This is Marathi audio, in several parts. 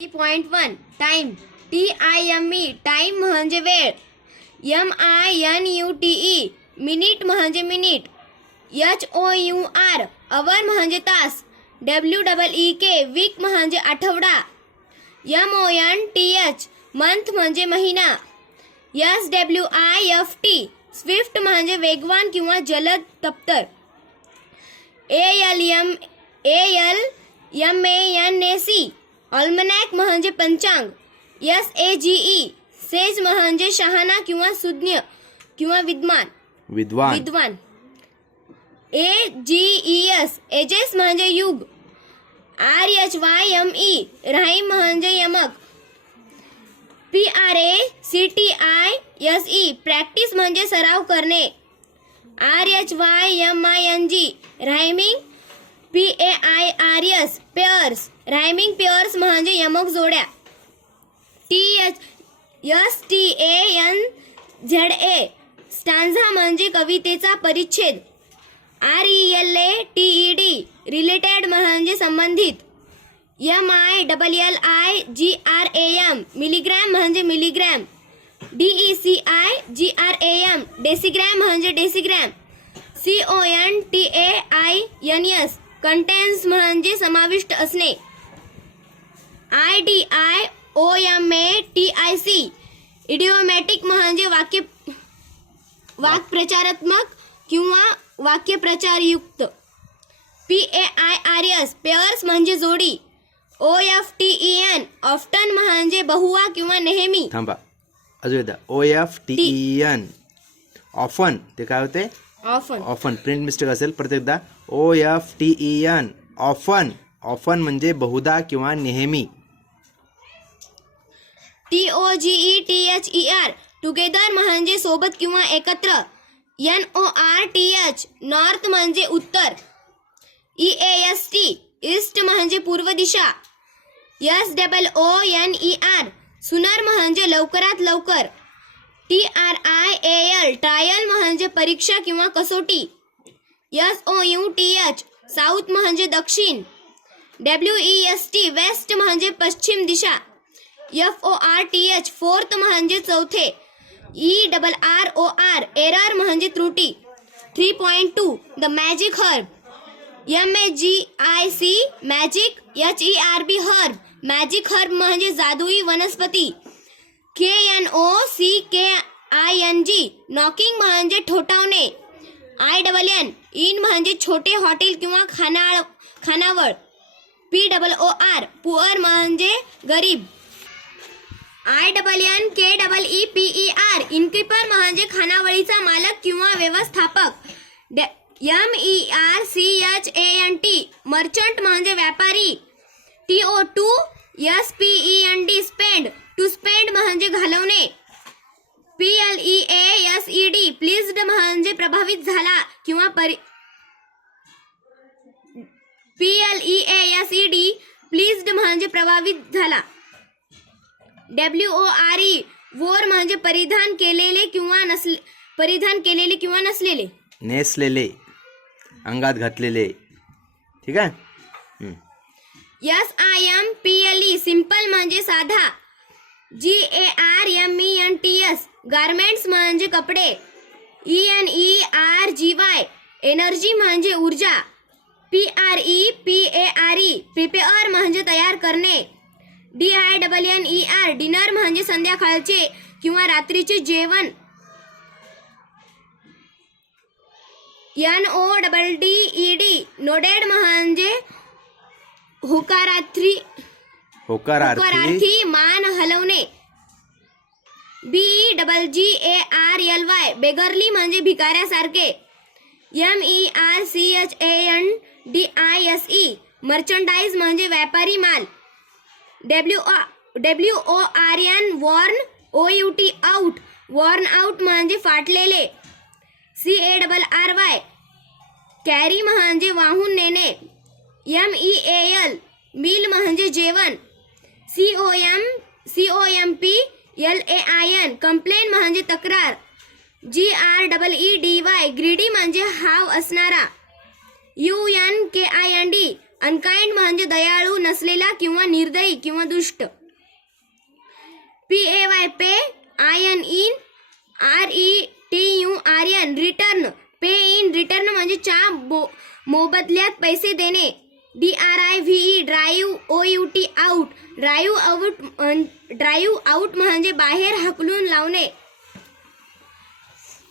3.1 टाइम TIME टाइम म्हणजे वेळ. MINUTE मिनिट म्हणजे मिनिट. HOUR अवर म्हणजे तास. WEEK वीक म्हणजे आठवडा. MONTH मंथ म्हणजे महिना. SWIFT स्विफ्ट म्हणजे वेगवान किंवा जलद तप्तर. ALMANAC ऑल्मनॅक म्हणजे पंचांग. SAGE सेज म्हणजे शहाणा किंवा सुज्ञ किंवा विद्वान. AGES एजेस म्हणजे युग. RHYME राहीम म्हणजे यमक. PRACTISE प्रॅक्टिस म्हणजे सराव करणे. RHYMING rhyming. PAIRS pairs rhyming pairs म्हणजे यमक जोड्या. STANZA स्टांझा म्हणजे कवितेचा परिच्छेद. RELATED रिलेटेड म्हणजे संबंधित. MILLIGRAM मिलीग्रॅम म्हणजे मिलीग्रॅम. DECIGRAM डेसिग्रॅम म्हणजे डेसिग्रॅम. CONTAINS कंटेन्स म्हणजे समाविष्ट असणे. IDIOMATIC इडिओमॅटिक म्हणजे वाक्प्रचारात्मक किंवा वाक्यप्रचारयुक्त. PAIRS पेअर्स म्हणजे जोडी. OFTEN ऑफ्टन म्हणजे बहुवा किंवा नेहमी. थांबा अजून एकदा. OFTEN ऑफन ते काय होते? ऑफन प्रिंट मिस्टेक असेल. परत एकदा OFTEN ऑफन म्हणजे बहुधा किंवा नेहमी. TOGETHER टुगेदर म्हणजे सोबत किंवा एकत्र. NORTH नॉर्थ म्हणजे उत्तर. EAST ईस्ट म्हणजे पूर्व दिशा. SOONER सुनर म्हणजे लवकरात लवकर. TRIAL ट्रायल म्हणजे परीक्षा किंवा कसोटी. SOUTH साऊथ म्हणजे दक्षिण. WEST वेस्ट म्हणजे पश्चिम दिशा. FORTH फोर्थ म्हणजे चौथे. ERROR एरर म्हणजे त्रुटी. 3.2 the magic herb. MAGIC magic. HERB herb magic herb म्हणजे जादुई वनस्पती. KNOCKING नॉकिंग म्हणजे ठोठावणे. INN इन म्हणजे छोटे हॉटेल किंवा खानावळ. POOR पुअर म्हणजे गरीब. INNKEEPER इनकीपर म्हणजे खानावळीचा मालक किंवा व्यवस्थापक. MERCHANT मर्चंट म्हणजे व्यापारी. TO2 SPEND spend to spend म्हणजे घालवणे. PLEASED प्लीज्ड म्हणजे प्रभावित झाला किंवा PLEASED प्लीज्ड म्हणजे प्रभावित झाला. WORE वोर म्हणजे परिधान केलेले किंवा नसलेले. नेसलेले अंगात घातलेले. ठीक आहे. SIMPLE सिंपल म्हणजे साधा. GARMENTS गारमेंट्स म्हणजे कपडे. ENERGY एनर्जी म्हणजे ऊर्जा. PREPARE प्रिपेअर म्हणजे तयार करणे. DINNER डिनर म्हणजे संध्याकाळचे किंवा रात्रीचे जेवण. NODDED नोडेड म्हणजे होकारार्थी मान हलवणे. BEGGARLY बेगरली म्हणजे भिकाऱ्यासारखे. MERCHANDISE मर्चंडाइज म्हणजे व्यापारी माल. WORN worn OUT out worn out म्हणजे फाटलेले. CARRY कॅरी म्हणजे वाहून नेणे. MEAL मील म्हणजे जेवण. COMPLAIN कंप्लेन म्हणजे तक्रार. GREEDY ग्रीडी म्हणजे हाव असणारा. UNKIND अनकाइंड म्हणजे दयाळू नसलेला किंवा निर्दयी किंवा दुष्ट. PAY pay IN RETURN return. Pay in return म्हणजे च्या मोबदल्यात पैसे देणे. DRIVE drive. OUT out. Drive out म्हणजे बाहेर हाकलून लावणे.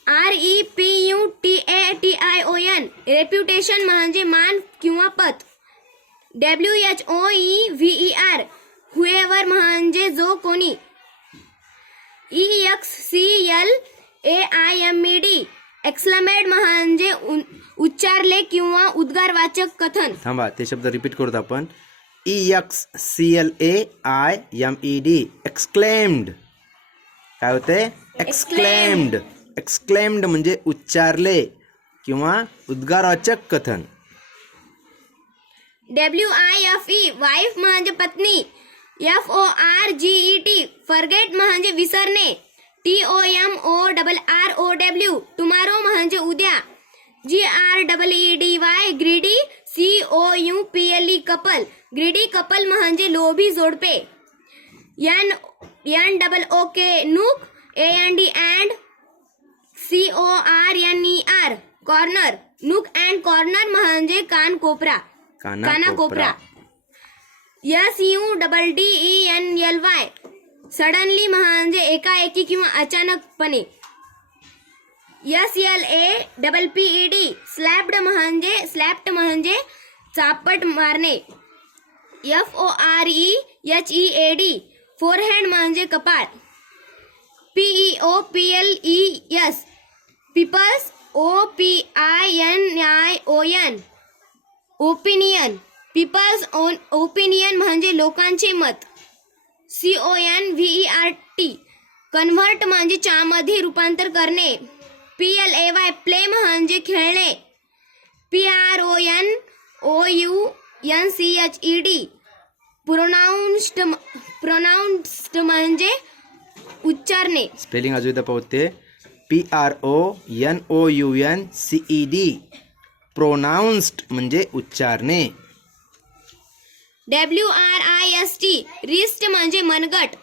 REPUTATION रेप्युटेशन म्हणजे मान किंवा पद. WHOEVER हुएवर म्हणजे जो कोणी. EXCLAIMED एक्सक्लेमेड म्हणजे उच्चारले किंवा उद्गारवाचक कथन. थांबा, ते शब्द रिपीट करूत आपण. EXCLAIMED exclaimed. काय होते? एक्सक्लेम्ड. एक्सक्लेम्ड म्हणजे उच्चारले किंवा उद्गारवाचक कथन. WIFE वाईफ म्हणजे पत्नी. FORGET फॉरगेट म्हणजे विसरणे. TOMORROW टुमारो म्हणजे उद्या. GREEDY greedy. COUPLE couple. Greedy couple म्हणजे लोभी जोडपे. NOOK nook. AND and. CORNER corner. Nook and corner म्हणजे कानकोपरा. कानाकोपरा. SUDDENLY सडनली म्हणजे एकाएकी किंवा अचानकपणे. SLAPPED स्लॅप्ड म्हणजे चापट मारणे. FOREHEAD फोरहेड म्हणजे कपाळ. PEOPLES peoples. OPINION opinion. Peoples opinion म्हणजे लोकांचे मत. CONVERT कन्व्हर्ट म्हणजे च्यामध्ये रूपांतर करणे. PLAY प्ले म्हणजे खेळणे. PRONOUNCHED प्रोनाउन्स्ड म्हणजे उच्चारणे. स्पेलिंग अजून एकदा पाहते. PRONOUNCED प्रोनाउन्स्ड म्हणजे उच्चारणे. WRIST रिस्ट म्हणजे मनगट.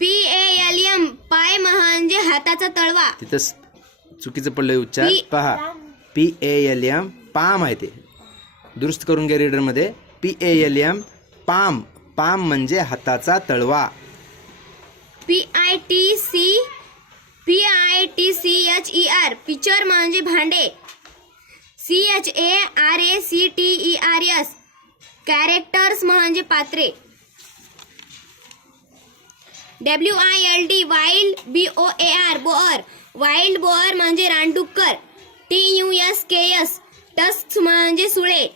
PALM पाय म्हणजे हाताचा तळवा. तिथं चुकीचं पडलं उच्चार. पहा, PALM पाम आहे, ते दुरुस्त करून घ्या रीडरमध्ये. PALM palm. पाम म्हणजे हाताचा तळवा. PITCHER पिक्चर म्हणजे भांडे. CHARACTERS कॅरेक्टर्स म्हणजे पात्रे. WILD wild. BOAR boar. Wild boar म्हणजे रानडुक्कर. TUSKS टस्क म्हणजे सुळे.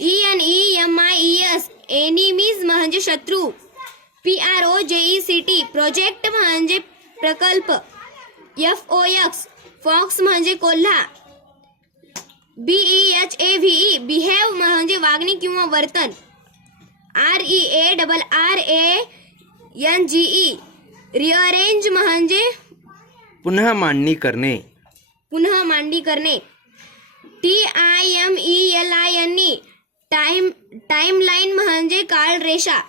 ENEMIES एनिमीज म्हणजे शत्रू. PROJECT प्रोजेक्ट म्हणजे प्रकल्प. FOX फॉक्स म्हणजे कोल्हा. BEHAVE बिहेव म्हणजे वागणे किंवा वर्तन. REARRANGE रिअरेंज म्हणजे पुन्हा मांडणी करणे. पुन्हा मांडणी करणे. TIMELINE टाइमलाईन म्हणजे काळरेषा.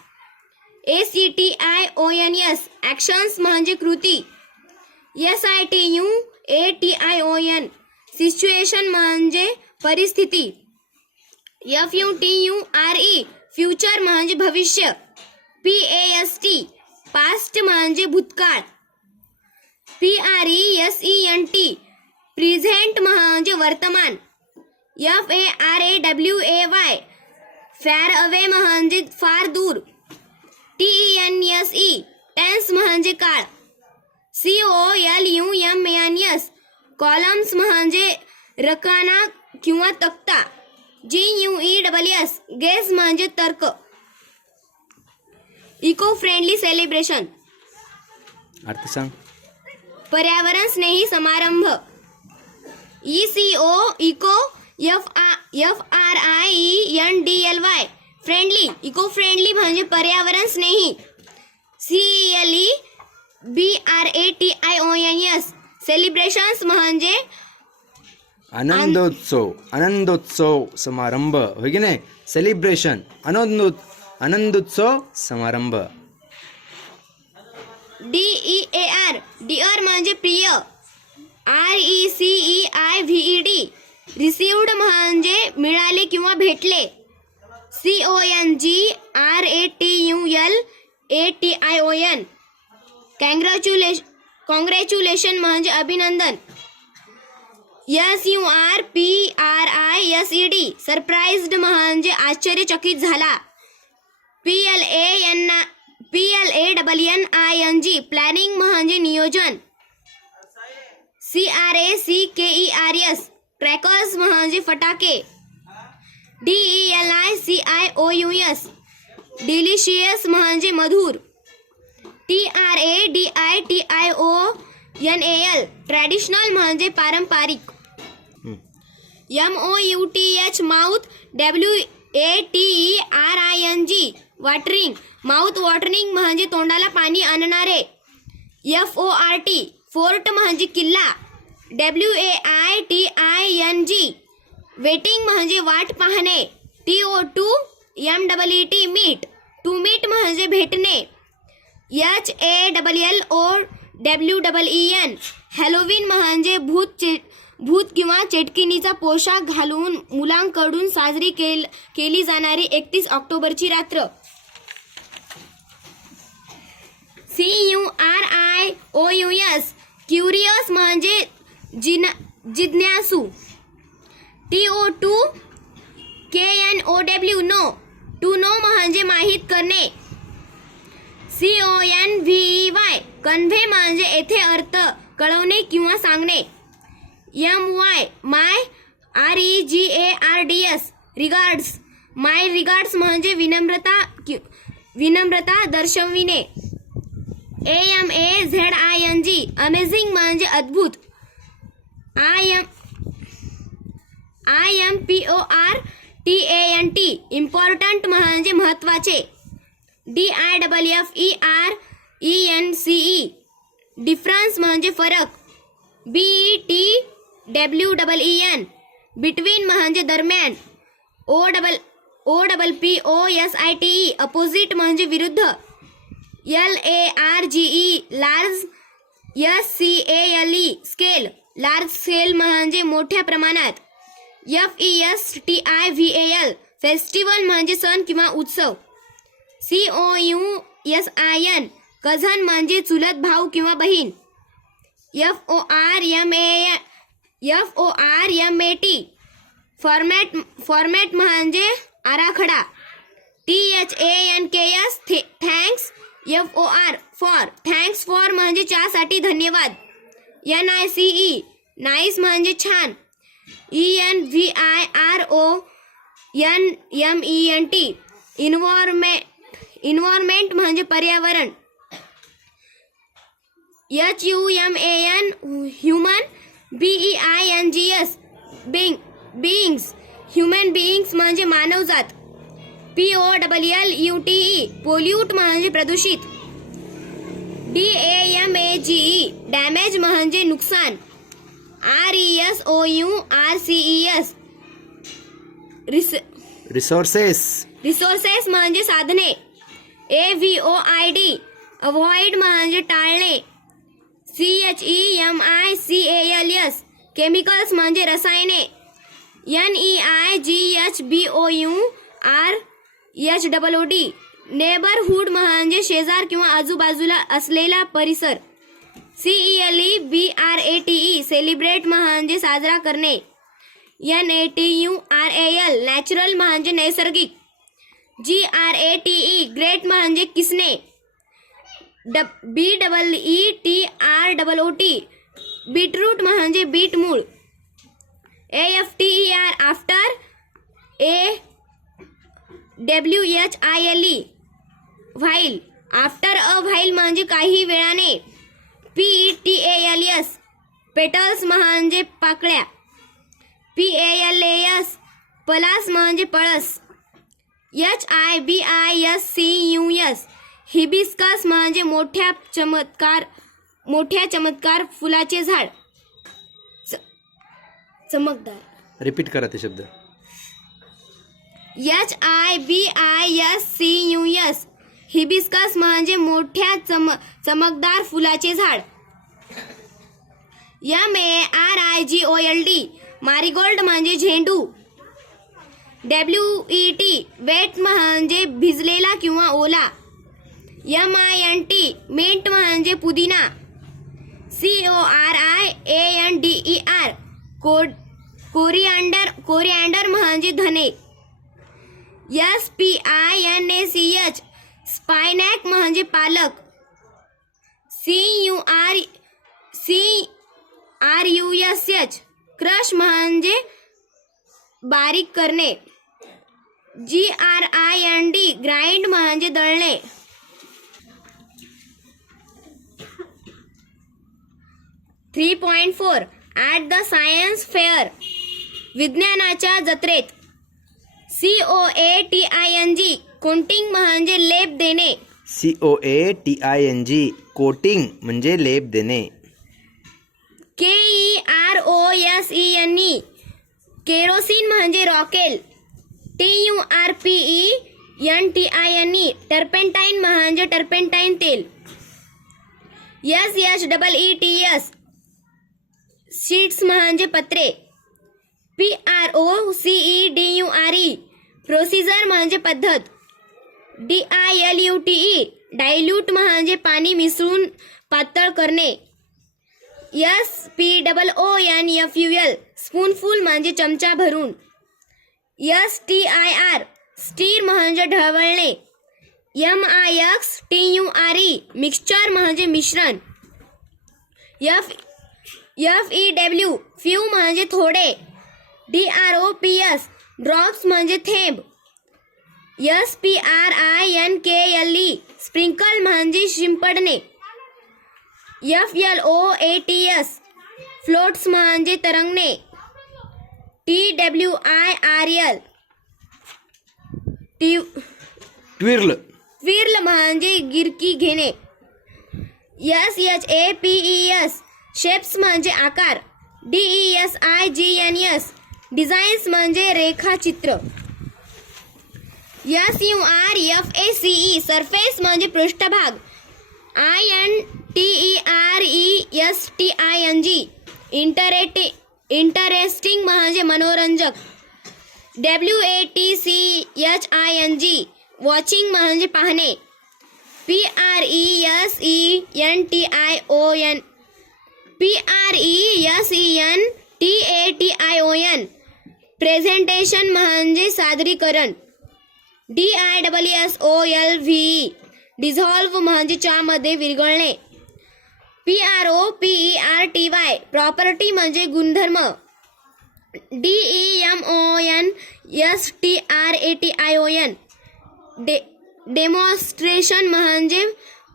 ACTIONS ॲक्शन्स म्हणजे कृती. SITUATION सिच्युएशन म्हणजे परिस्थिती. FUTURE फ्युचर म्हणजे भविष्य. PAST पास्ट म्हणजे भूतकाळ. PRESENT प्रेझेंट म्हणजे वर्तमान. FARAWAY फॅर अवे म्हणजे फार दूर. TENSE टेन्स म्हणजे काळ. COLUMNS कॉलम्स म्हणजे रकाना किंवा तक्ता. GUESS गेस म्हणजे तर्क. इको फ्रेंडली सेलिब्रेशन अर्थ सांग. पर्यावरण स्नेही समारंभ. ECO eco. FRIENDLY friendly. Eco friendly म्हणजे पर्यावरण स्नेही. CELEBRATIONS सेलिब्रेशन्स म्हणजे आनंदोत्सव समारंभ होय की नाही, सेलिब्रेशन, आनंदोत्सव समारंभ. DEAR डिअर म्हणजे प्रिय. RECEIVED रिसिव्ड म्हणजे मिळाले किंवा भेटले. CONGRATULATION कॉंग्रॅच्युलेशन म्हणजे अभिनंदन. SURPRISED सरप्राइज्ड म्हणजे आश्चर्यचकित झाला. PLANNING प्लॅनिंग म्हणजे नियोजन. CRACKERS क्रॅकर्स म्हणजे फटाके. DELICIOUS डिलिशियस म्हणजे मधुर. TRADITIONAL ट्रॅडिशनल म्हणजे पारंपरिक. MOUTH mouth. WATERING watering mouth watering म्हणजे तोंडाला पाणी आणणारे. FORT फोर्ट म्हणजे किल्ला. WAITING वेटिंग म्हणजे वाट पाहणे. TOTO MEET meet to meet म्हणजे भेटणे. HALLOWEN हॅलोवीन म्हणजे भूत किंवा चेटकिनीचा पोशाख घालून मुलांकडून साजरी केली जाणारी 31 ऑक्टोबरची रात्र. CURIOUS क्युरियस म्हणजे जिज्ञासू. TOTO KNOW know to know म्हणजे माहित करणे. CONVEY कन्व्हे म्हणजे येथे अर्थ कळवणे किंवा सांगणे. MY my REGARDS regards my regards म्हणजे विनम्रता दर्शविणे. AMAZING अमेझिंग म्हणजे अद्भुत. IMPORTANT इम्पॉर्टंट म्हणजे महत्वाचे. DIFFERENCE डिफरन्स म्हणजे फरक. BETWEEN बिटवीन म्हणजे दरम्यान. OPPOSITE अपोजिट म्हणजे विरुद्ध. LARGE large. SCALE scale large scale म्हणजे मोठ्या प्रमाणात. FESTIVAL फेस्टिवल म्हणजे सण किंवा उत्सव. COUSIN कझन म्हणजे चुलत भाऊ किंवा बहीण. FORMAT फॉर्मॅट म्हणजे आराखडा. THANKS thanks. FOR thanks for म्हणजे च्यासाठी धन्यवाद. NICE नाईस म्हणजे छान. ENVIRONMENT इन्व्हायरमेंट म्हणजे पर्यावरण. HUMAN human. BEINGS beings human beings म्हणजे मानवजात. POLLUTE पोल्यूट म्हणजे प्रदूषित. DAMAGE डॅमेज म्हणजे नुकसान. RESOURCES रिसोर्सेस म्हणजे साधने. AVOID अवॉइड म्हणजे टाळणे. CHEMICALS केमिकल्स म्हणजे रसायने. NEIGHBOURHOOD नेबरहूड म्हणजे शेजार किंवा आजूबाजूला असलेला परिसर. CELEBRATE सेलिब्रेट म्हणजे साजरा करणे. NATURAL नॅचरल म्हणजे नैसर्गिक. GRATE ग्रेट म्हणजे किसणे. BEETROOT बीटरूट म्हणजे बीट मूळ. AFTER after. AWHILE while after a while म्हणजे काही वेळाने. PETALS पेटल्स म्हणजे पाकळ्या. PALAS पलास म्हणजे पळस. HIBISCUS हिबिस्कस म्हणजे मोठ्या चमत्कार फुलाचे झाड. चमकदार. रिपीट करा ते शब्द. HIBISCUS हिबिस्कस म्हणजे मोठ्या चमकदार फुलाचे झाड. MARIGOLD मारीगोल्ड म्हणजे झेंडू. WET वेट म्हणजे भिजलेला किंवा ओला. MINT मिंट म्हणजे पुदिना. CORIANDER कोरिअँडर म्हणजे धने. SPINACH स्पायनॅक म्हणजे पालक. CRUSH क्रश म्हणजे बारीक करणे. GRIND ग्राइंड म्हणजे दळणे. .4 ॲट द सायन्स फेअर विज्ञानाच्या जत्रेत. COATING कोटिंग म्हणजे लेप देणे. COATING कोटिंग म्हणजे लेप देणे. KEROSENE केरोसिन म्हणजे रॉकेल. TURPENTINE टर्पेंटाईन म्हणजे टर्पेंटाईन तेल. SHEETS शीट्स म्हणजे पत्रे. PROCEDURE प्रोसिजर म्हणजे पद्धत. DILUTE डायल्यूट म्हणजे पाणी मिसळून पातळ करणे. SPOON स्पूनफुल म्हणजे चमचा भरून. STIR स्टीर म्हणजे ढवळणे. MIXTURE मिक्सचर म्हणजे मिश्रण. FEW फ्यू म्हणजे थोडे. DROPS ड्रॉप्स म्हणजे थेंब. SPRINKLE स्प्रिंकल म्हणजे शिंपडणे. FLOATS फ्लोट्स म्हणजे तरंगणे. TWIRL ट्विर्ल म्हणजे गिरकी घेणे. SHAPES शेप्स म्हणजे आकार. DESIGNS डिझाईन्स म्हणजे रेखाचित्र. SURFACE सरफेस म्हणजे पृष्ठभाग. INTERESTING इंटरेस्टिंग म्हणजे मनोरंजक. WATCHING वॉचिंग म्हणजे पाहणे. PRESENTATION प्रेझेंटेशन म्हणजे सादरीकरण. DISSOLVE डिझॉल्व्ह म्हणजे च्यामध्ये विरघळणे. PROPERTY प्रॉपर्टी म्हणजे गुणधर्म. DEMONSTRATION डेमॉन्स्ट्रेशन म्हणजे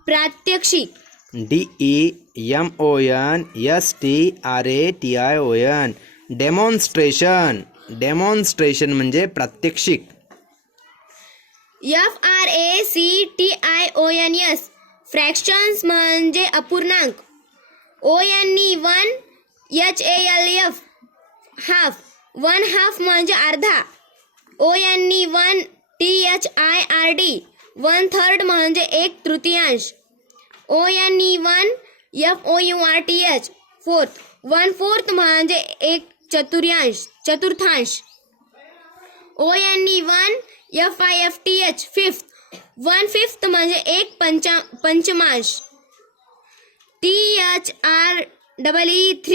प्रात्यक्षिक. DEMONSTRATION डेमॉन्स्ट्रेशन म्हणजे प्रात्यक्षिक. FRACTIONS फ्रॅक्शन्स म्हणजे अपूर्णांक. ONE 1 HALF हाफ 1/2 म्हणजे अर्धा. ONE 1 THIRD 1/3 म्हणजे 1/3. ONE 1 FOURTH फोर्थ 1/4 म्हणजे 1/4. ONE 1 FIFTH फिफ्थ 1/5 म्हणजे 1/5. THREE3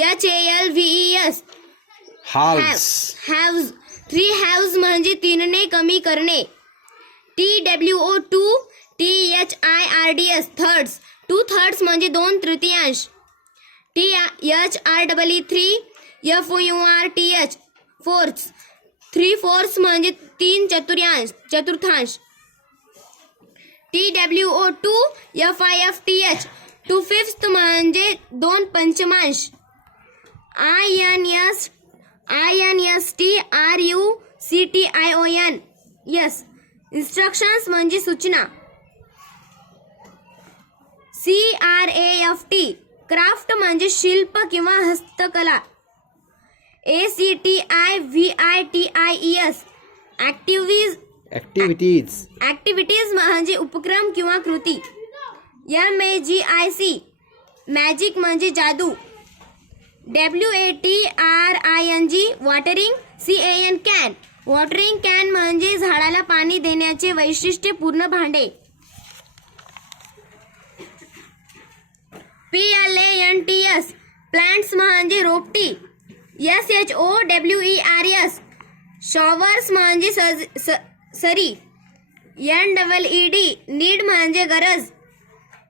HALVES हाल्व्स 3 halves म्हणजे 3ने कमी करणे. TWO2 THIRDS थर्ड्स 2/3 म्हणजे 2/3. THREE3 FOURTH फोर्थ्स 3/4 म्हणजे 3/4. TWO2 FIFTH 2/5 म्हणजे 2/5. INSTRUCTION इन्स्ट्रक्शन्स म्हणजे सूचना. CRAFT क्राफ्ट म्हणजे शिल्प किंवा हस्तकला. ACTIVITIES ऍक्टिव्हिटीज म्हणजे उपक्रम किंवा कृती. MAGIC मॅजिक म्हणजे जादू. WATRING watering. CAN watering can म्हणजे झाडाला पाणी देण्याचे वैशिष्ट्यपूर्ण भांडे. PLANTS प्लांट्स म्हणजे रोपटी. SHOWERS शॉवर्स म्हणजे सरी. NEED नीड म्हणजे गरज.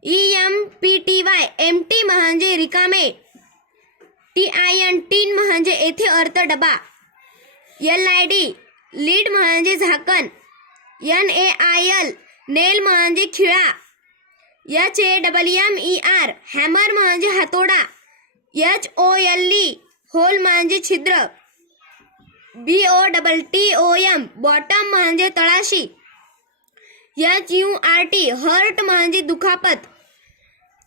EMPTY एम्प्टी म्हणजे रिकामे. TIN टीन म्हणजे येथे अर्थ डबा. LID लीड म्हणजे झाकण. NAIL नेल म्हणजे खिळा. HAMMER हॅमर म्हणजे हातोडा. HOLE होल म्हणजे छिद्र. BOTTOM बॉटम म्हणजे तळाशी. HURT हर्ट म्हणजे दुखापत.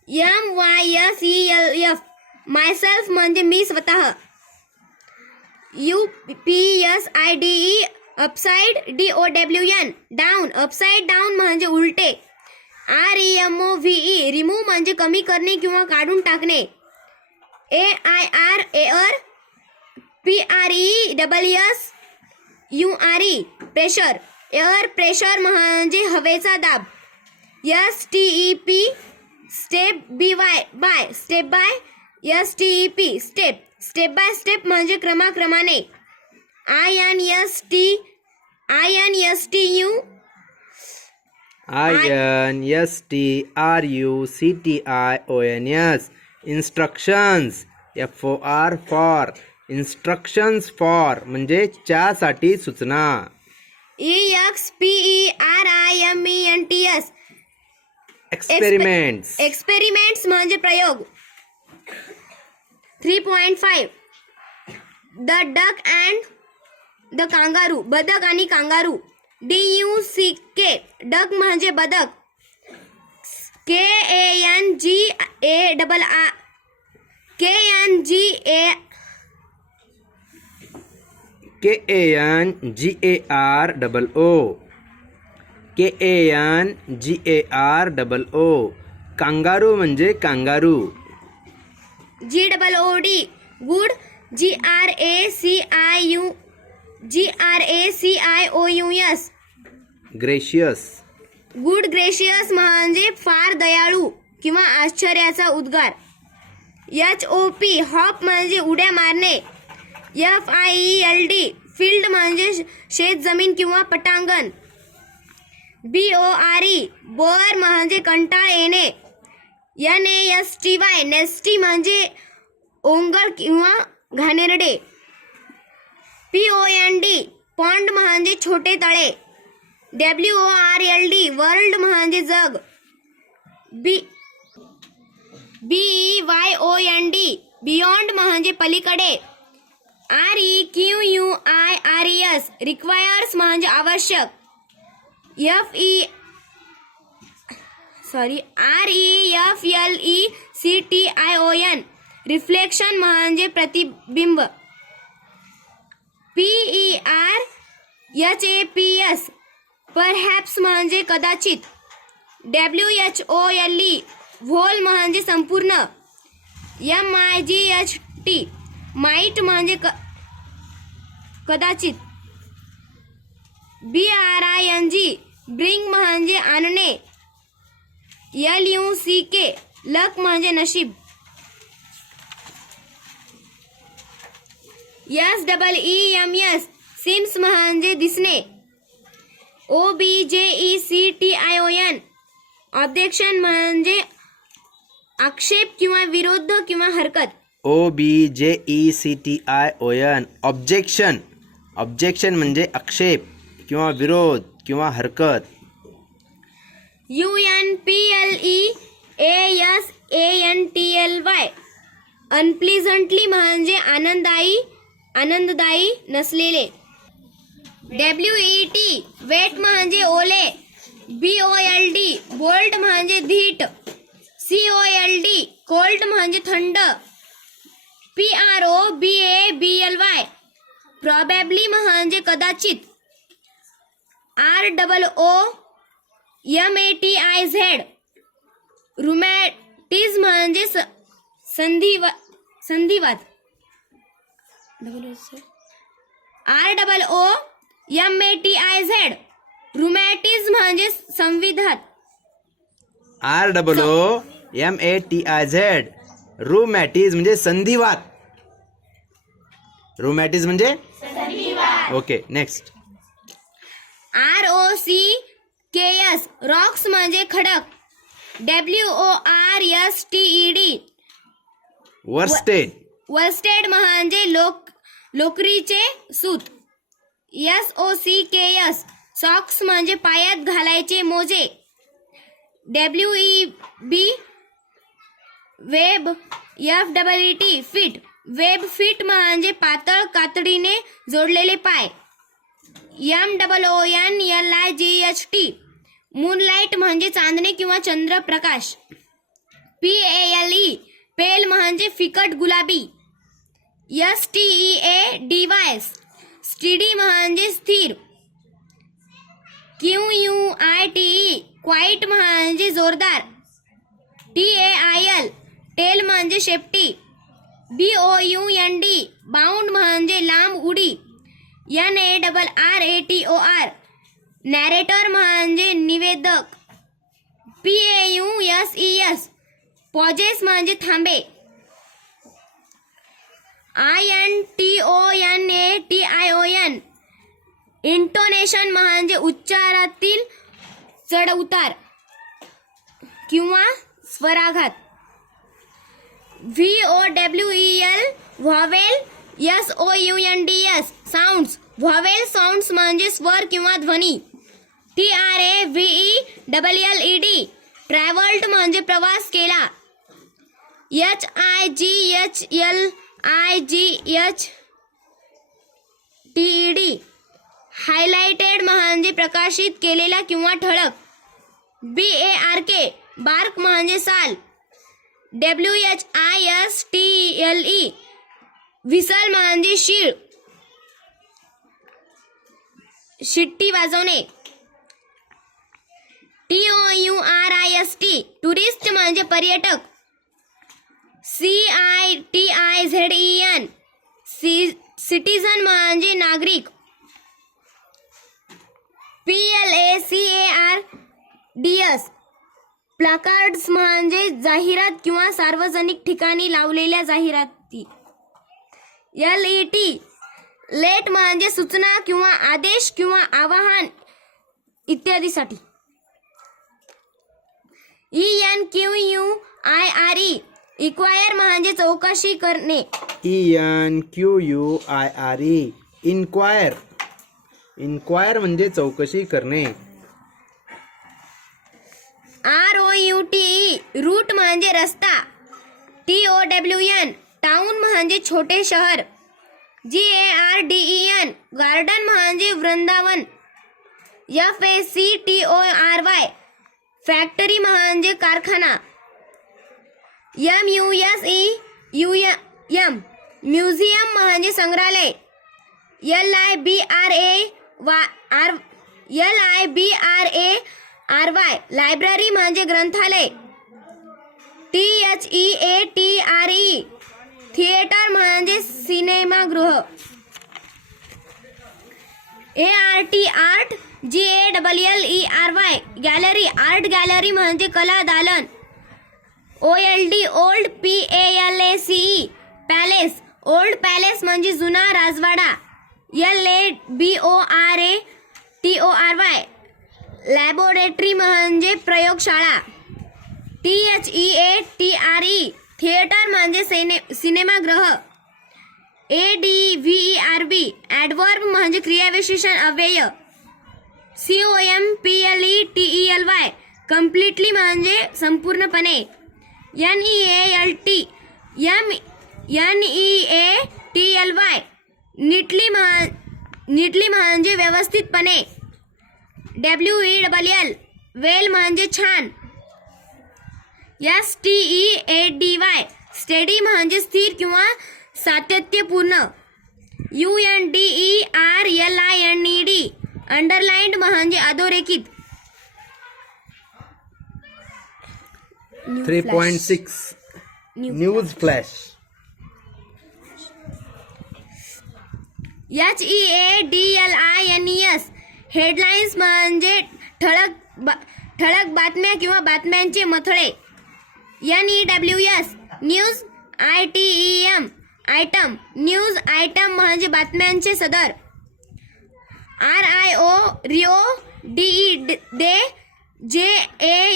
MYSELF मायसेल्फ म्हणजे मी स्वतः. UPSIDE upside. DOWN down upside down म्हणजे उलटे. REMOVE रिमूव्ह म्हणजे कमी करणे किंवा काढून टाकणे. AIR air. PRESSURE pressure. Air pressure म्हणजे हवेचा दाब. STEP step. BY step by. STEP step. Step by step म्हणजे क्रमाक्रमाने. INSTU INSTRUCTIONS instructions. FOR instructions for म्हणजे च्यासाठी सूचना. EXPERIMENTS एक्सपेरिमेंट्स म्हणजे प्रयोग. 3.5 the duck and the kangaroo बदक आणि कांगारू. DUCK डक म्हणजे बदक. KANGAROO कांगारू म्हणजे kangaroo. GOOD good. GRACIOUS gracious. Good gracious म्हणजे फार दयाळू किंवा आश्चर्याचा उद्गार. HOP हॉप म्हणजे उड्या मारणे. FIELD फील्ड म्हणजे शेत जमीन किंवा पटांगण. BORE बोअर म्हणजे कंटाळ येणे. NASTY नेस्टी म्हणजे ओंगळ किंवा घाणेरडे. POND पॉन्ड म्हणजे छोटे तळे. WORLD वर्ल्ड म्हणजे जग. BEYOND बियॉन्ड म्हणजे पलीकडे. REQUIRES रिक्वायर्स म्हणजे आवश्यक. REFLECTION रिफ्लेक्शन म्हणजे प्रतिबिंब. PERHAPS परहॅप्स म्हणजे कदाचित. WHOLE व्होल म्हणजे संपूर्ण. MIGHT माइट म्हणजे कदाचित. BRING ब्रिंग म्हणजे आणणे. LUCK लक म्हणजे नशीब. SEEMS सिम्स म्हणजे दिसणे. OBJECTION ऑब्जेक्शन म्हणजे आक्षेप किंवा विरोध किंवा हरकत. OBJECTION objection. ऑब्जेक्शन म्हणजे आक्षेप किंवा विरोध किंवा हरकत. UNPLEASANTLY अनप्लिझंटली म्हणजे आनंददायी नसलेले. WET वेट म्हणजे ओले. BOLD बोल्ट म्हणजे धीट. COLD कोल्ड म्हणजे थंड. PROBABLY प्रॉबॅबली म्हणजे कदाचित. ROOMATIZ रुमॅटिझम म्हणजे संधिवात. ROOMATIZ रुमॅटिझम म्हणजे संविधात. ROOMATIZ रुमॅटिझम म्हणजे संधिवात. रुमॅटिझम म्हणजे ओके. नेक्स्ट. ROCKS रॉक्स म्हणजे खडक. WORSTED worsted. वर्स्टेड म्हणजे लोकरीचे सूत. SOCKS सॉक्स म्हणजे पायात घालायचे मोजे. WEB web. FET fit. Web fit म्हणजे पातळ कातडीने जोडलेले पाय. MOONLIGHT मूनलाइट म्हणजे चांदणे किंवा चंद्रप्रकाश. PALE पेल म्हणजे फिकट गुलाबी. STEADY स्टिडी म्हणजे स्थिर. QUITE क्वाईट म्हणजे जोरदार. TAIL टेल म्हणजे शेपटी. BOUND बाउंड म्हणजे लांब उडी. NARRATOR नॅरेटर म्हणजे निवेदक. PAUSES पॉजेस म्हणजे थांबे. INTONATION इंटोनेशन म्हणजे उच्चारातील चढ उतार किंवा स्वराघात. VOWEL vowel. SOUNDS sounds. Vowel sounds म्हणजे स्वर किंवा ध्वनी. TRAVELLED ट्रॅव्हल्ड म्हणजे प्रवास केला. HIGHLIGHTED हायलाइटेड म्हणजे प्रकाशित केलेला किंवा ठळक. BARK बार्क म्हणजे साल. WHISTLE व्हिसल म्हणजे शीळ. शिट्टी वाजवणे. TOURIST टुरिस्ट म्हणजे पर्यटक. CITIZEN सिटीझन म्हणजे नागरिक. PLACARDS प्लॅकार्ड्स म्हणजे जाहिरात किंवा सार्वजनिक ठिकाणी लावलेल्या जाहिराती. LET लेट म्हणजे सूचना किंवा आदेश किंवा आवाहन इत्यादीसाठी. ENQUIRE इक्वायर म्हणजे चौकशी करणे. ENQUIRE inquire. इन्क्वायर म्हणजे चौकशी करणे. ROUTE रूट म्हणजे रस्ता. TOWN टाउन म्हणजे छोटे शहर. GARDEN गार्डन म्हणजे वृंदावन. FACTORY फॅक्टरी म्हणजे कारखाना. MUSEUM म्युझियम म्हणजे संग्रहालय. LIBRARY लायब्ररी म्हणजे ग्रंथालय. THEATRE थिएटर म्हणजे सिनेमागृह. ART art. GALLERY gallery. Art gallery म्हणजे कला दालन. OLD old. PALACE palace. Old palace म्हणजे जुना राजवाडा. LABORATORY लॅबोरेटरी म्हणजे प्रयोगशाळा. THEATRE थिएटर म्हणजे सिनेमागृह. ADVERB ॲडव्हर्ब म्हणजे क्रियाविशेषण अव्यय. COMPLETELY कम्प्लिटली म्हणजे संपूर्णपणे. NEALTY नीटली म्हणजे व्यवस्थितपणे. WELL वेल म्हणजे छान. STEADY स्टेडी म्हणजे स्थिर किंवा सातत्यपूर्ण. UNDERLINED अंडरलाइंड म्हणजे अधोरेखित. 3.6 न्यूज फ्लॅश. HEADLINES हेडलाईन्स म्हणजे ठळक बातम्या किंवा बातम्यांचे मथळे. NEWS news. ITEM item news item म्हणजे बातम्यांचे सदर. RIO Rio. DE JANEIRO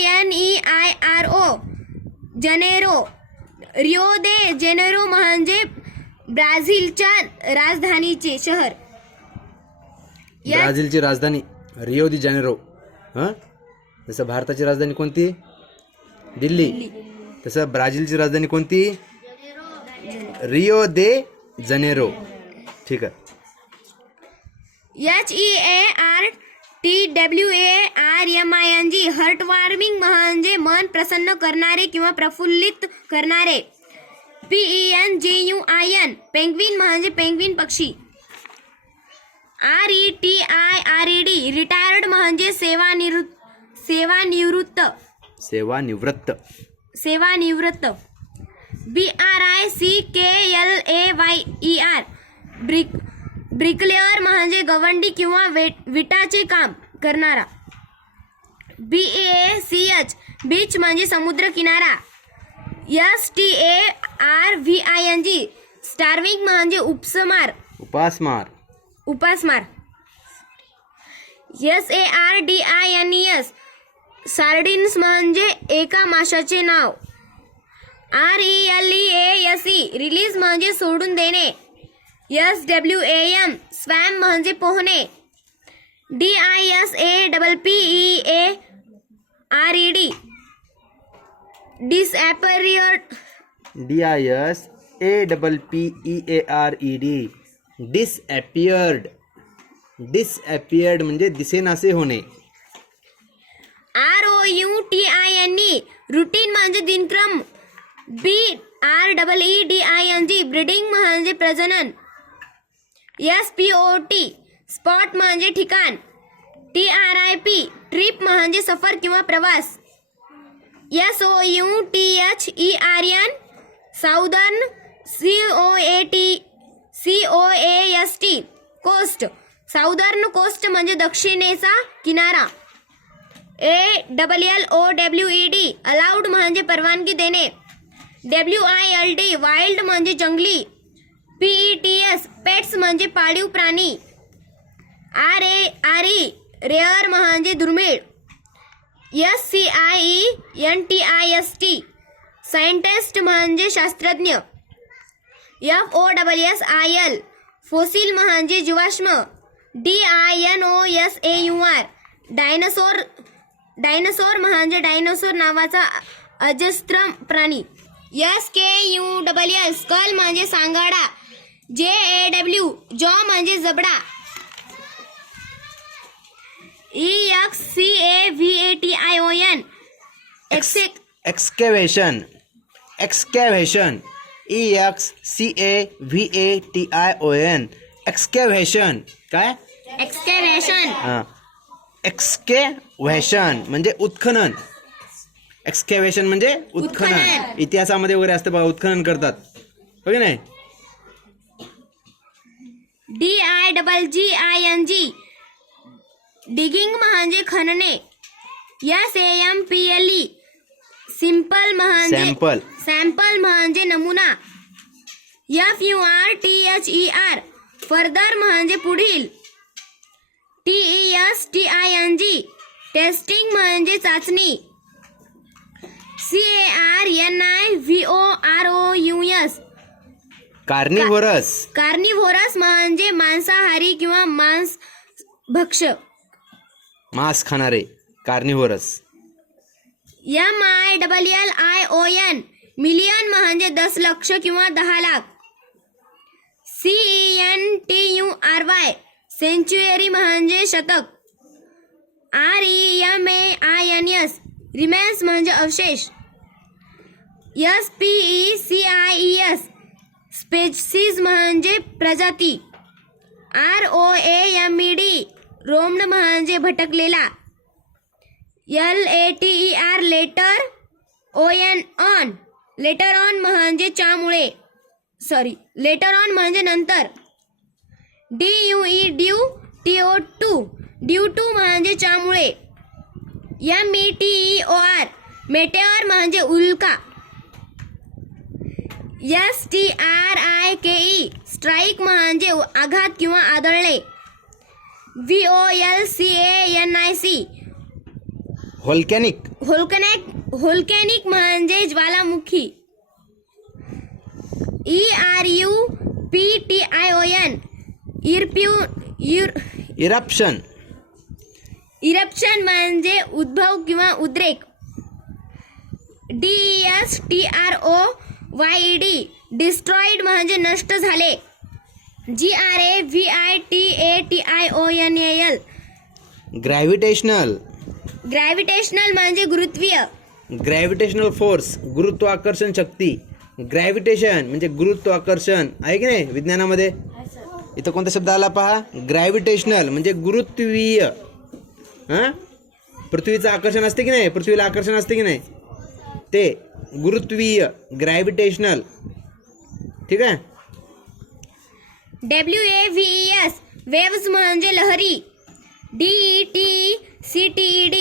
Janeiro. Rio de Janeiro म्हणजे ब्राझीलच्या राजधानीचे शहर. ब्राझीलची राजधानी रिओ दी जानेरो. जसं भारताची राजधानी कोणती? दिल्ली. तसं ब्राझीलची राजधानी कोणती? रिओ दे जानेरो. ठीक आहे. HEARTWARMING हर्ट वॉर्मिंग म्हणजे मन प्रसन्न करणारे किंवा प्रफुल्लित करणारे. PENGUIN पेंग्विन म्हणजे पेंग्विन पक्षी. RETIRED रिटायर्ड म्हणजे सेवानिवृत्त. BRICKLAYER ब्रिकलेअर म्हणजे गवंडी किंवा विटाचे काम करणारा. BACH बीच म्हणजे समुद्र किनारा. STARVING स्टार्विंग म्हणजे उपासमार. SARDINES सार्डिन्स म्हणजे एका माशाचे नाव. RELEASE रिलीज म्हणजे सोडून देणे. SWAM स्वॅम म्हणजे पोहणे. DISAPPEARED डिसॲपरियर्ड. डिसॲपियर्ड म्हणजे दिसेनासे होणे. ROUTINE रुटीन म्हणजे दिनक्रम. BREEDING ब्रीडिंग म्हणजे प्रजनन. SPOT स्पॉट म्हणजे ठिकाण. TRIP ट्रिप म्हणजे सफर किंवा प्रवास. SOUTHERN southern. COAST coast. Southern coast म्हणजे दक्षिणेचा किनारा. ALLOWED अलाउड म्हणजे परवानगी देणे. WILD वाईल्ड म्हणजे जंगली. PETS पेट्स म्हणजे पाळीव प्राणी. RARE रेअर म्हणजे दुर्मिळ. SCIENTIST सायंटिस्ट म्हणजे शास्त्रज्ञ. FOSSIL फॉसिल म्हणजे जीवाश्म. DINOSAUR डायनासोर म्हणजे डायनासोर नावाचा अजस्त्र प्राणी. SKULL स्कल म्हणजे सांगाडा. JAW जॉ म्हणजे जबडा. EXCAVATION एक्सकॅव्हेशन. EXCAVATION एक्सकॅव्हेशन. काय? एक्सकॅव्हेशन म्हणजे उत्खनन. एक्सकॅव्हेशन म्हणजे उत्खनन. इतिहासामध्ये वगैरे असतं बघा, उत्खनन करतात हो की नाही. DIGGING डिगिंग म्हणजे खणणे. SAMPLE सिंपल म्हणजे सॅम्पल म्हणजे नमुना. FURTHER फर्दर म्हणजे पुढील. TESTING टेस्टिंग म्हणजे चाचणी. CARNIVOROUS कार्निव्होरस म्हणजे मांसाहारी किंवा मांस खाणारे. कार्निव्होरस. MILLION मिलियन म्हणजे 10 लक्ष किंवा 10 लाख. CENTURY सेंच्युरी म्हणजे शतक. REMAINS रिमेन्स म्हणजे अवशेष. SPECIES स्पेसीज म्हणजे प्रजाती. ROAMED रोमन म्हणजे भटकलेला. LATER later. ON later on म्हणजे च्यामुळे, लेटर ऑन म्हणजे नंतर. DUE ड्यू टू म्हणजे च्यामुळे. METEOR मेटेओर म्हणजे उल्का. STRIKE स्ट्राईक म्हणजे आघात किंवा आदळणे. VOLCANIC व्होल्कॅनिक म्हणजे ज्वालामुखी. ERUPTION इरप्शन म्हणजे उद्भव किंवा उद्रेक. DESTROYED डिस्ट्रॉइड म्हणजे नष्ट झाले. GRAVITATIONAL ग्रॅव्हिटेशनल म्हणजे गुरुत्वीय. ग्रॅव्हिटेशनल फोर्स गुरुत्वाकर्षण शक्ती. ग्रॅव्हिटेशन म्हणजे गुरुत्वाकर्षण आहे की नाही विज्ञानामध्ये. इथं कोणता शब्द आला पहा, ग्रॅव्हिटेशनल म्हणजे गुरुत्वीय. पृथ्वीचं आकर्षण असते की नाही, पृथ्वीला आकर्षण असते की नाही, ते गुरुत्वीय ग्रॅव्हिटेशनल. ठीक आहे. WAVES वेव्स म्हणजे लहरी. DETCTED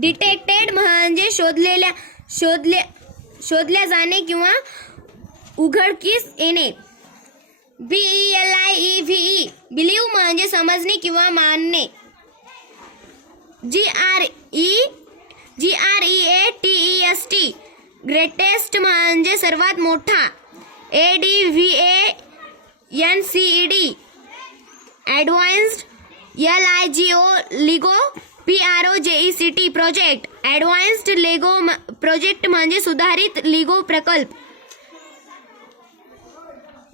डिटेक्टेड म्हणजे शोधल्या जाणे किंवा उघडकीस येणे. BELIEVE बिलीव्ह म्हणजे समजणे किंवा मानणे. GREATEST ग्रेटेस्ट म्हणजे सर्वात मोठा. ADVANCED advanced. LIGO PROJECT project. Advanced LIGO project म्हणजे सुधारित लिगो प्रकल्प.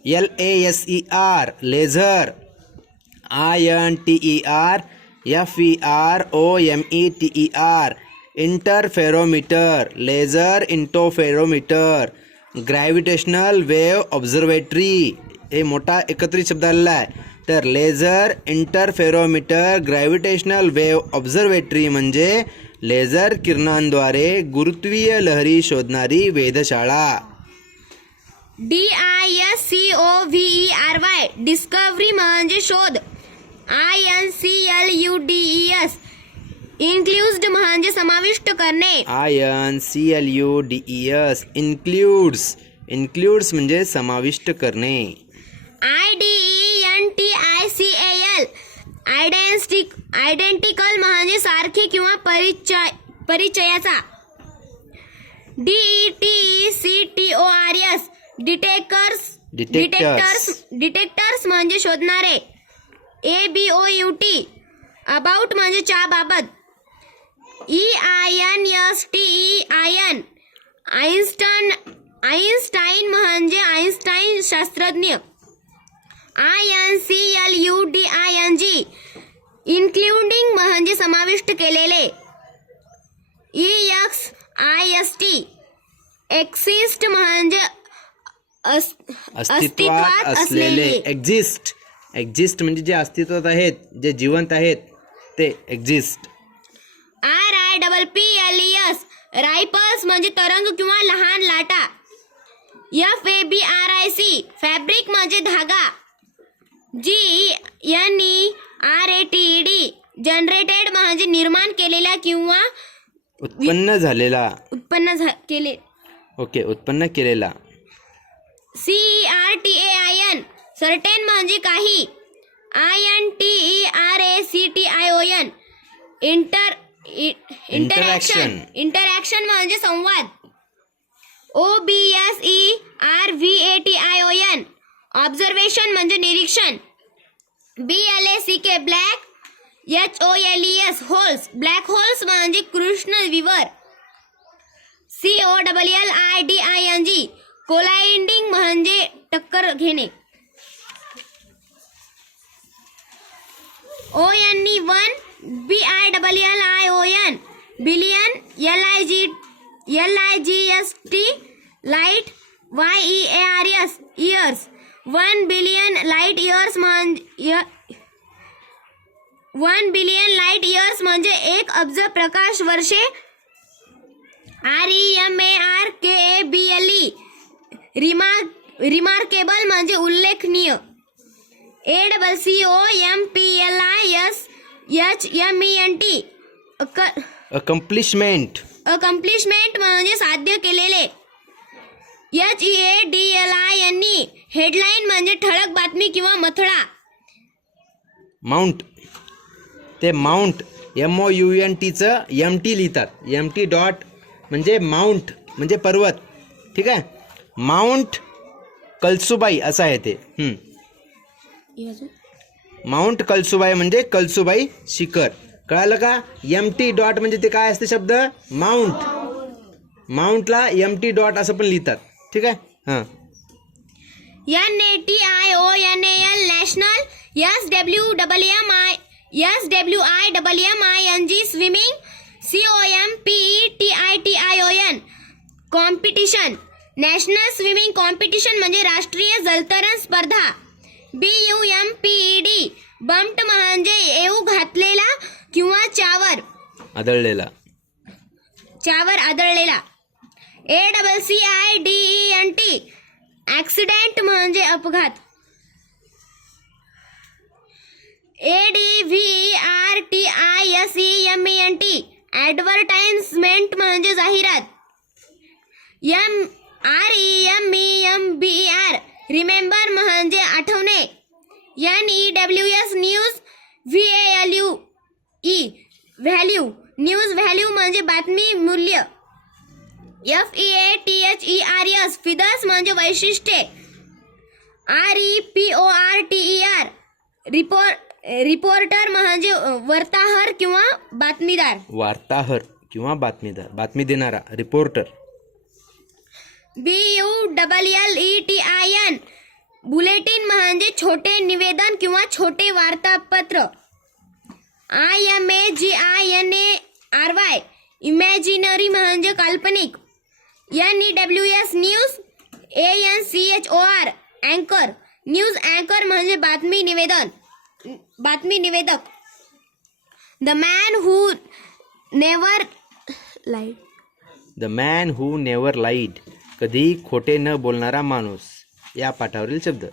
LASER laser. INTER FEROMETER interferometer. Laser interferometer. Gravitational wave observatory हे मोठा एकत्रित शब्द आलेला आहे. तर laser interferometer gravitational wave observatory म्हणजे लेझर किरणांद्वारे गुरुत्वीय लहरी शोधणारी वेधशाळा. DISCOVERY डिस्कव्हरी म्हणजे शोध. INCLUDES इन्क्लुड्ड म्हणजे समाविष्ट करणे. INCLUDES इन्क्लुड्स म्हणजे समाविष्ट करणे. IDENTICAL आयडेंटिकल म्हणजे सारखे किंवा परिचयाचा. DETCTORS डिटेक्टर्स म्हणजे शोधणारे. ABOUT अबाउट म्हणजे च्या बाबत. EINSTEIN आइन्स्टाईन म्हणजे आइन्स्टाईन शास्त्रज्ञ. INCLUDING इन्क्लुडिंग म्हणजे समाविष्ट केलेले. EXIST एक्सिस्ट म्हणजे अस्तित्वात असलेले. एक्झिस्ट म्हणजे जे अस्तित्वात आहेत, जे जिवंत आहेत ते एक्झिस्ट. RIPPLES रायपल्स म्हणजे तरंग किंवा लहान लाटा. FABRIC फॅब्रिक म्हणजे धागा. GENERATED जनरेटेड म्हणजे निर्माण केलेला किंवा उत्पन्न केलेला. CERTAIN सर्टेन म्हणजे काही. INTERACTION इंटरॅक्शन म्हणजे संवाद. OBSERVATION ऑब्झर्वेशन म्हणजे निरीक्षण. BLACK black. HOLES holes black holes म्हणजे कृष्ण विवर. COLLIDING कोलाइडिंग म्हणजे टक्कर घेणे. ONE1 BILLION billion. LIGST light. YEARS years. 1 billion light years म्हणजे 1 बिलियन लाईट इयर्स म्हणजे 1 अब्ज प्रकाश वर्षे. REMARKABLE रिमार्केबल म्हणजे उल्लेखनीय. ACCOMPLISHMENT अकम्प्लिशमेंट म्हणजे साध्य केलेले. HEADLINE हेडलाईन म्हणजे ठळक बातमी किंवा मथळा. माउंट ते माउंट MOUNTचं MT लिहितात. MT डॉट म्हणजे माउंट म्हणजे पर्वत. ठीक आहे. माउंट कळसुबाई असं आहे ते. माउंट कळसुबाई म्हणजे कळसुबाई शिखर. कळालं का? MT डॉट म्हणजे ते काय असते शब्द? माउंट. माउंटला MT डॉट असं पण लिहितात. ठीक आहे. हां. NATIONAL national. SWIMMING swimming. COMPETITION competition. National swimming competition म्हणजे राष्ट्रीय जलतरण स्पर्धा. BUMPED बम्प्ट म्हणजे येऊ घातलेला किंवा चावर आदळलेला. ACCIDENT ऍक्सिडेंट म्हणजे अपघात. ADVERTISEMENT ऍडव्हर्टाइजमेंट म्हणजे जाहिरात. REMEMBER रिमेंबर म्हणजे आठवणे. NEWS news. VALUE value news value म्हणजे बातमी मूल्य. FEATHERS फिदर्स म्हणजे वैशिष्ट्ये. REPORTER रिपोर्टर म्हणजे वार्ताहर किंवा बातमीदार. वार्ताहर किंवा बातमीदार. बातमी देणारा रिपोर्टर. BULLETIN बुलेटिन म्हणजे छोटे निवेदन किंवा छोटे वार्तापत्र. IMAGINARY इमॅजिनरी म्हणजे काल्पनिक. NEWS news. ANCHOR अँकर न्यूज अँकर म्हणजे बातमी निवेदक. The man who never lied कधी खोटे न बोलणारा माणूस. या पाठावरील शब्द.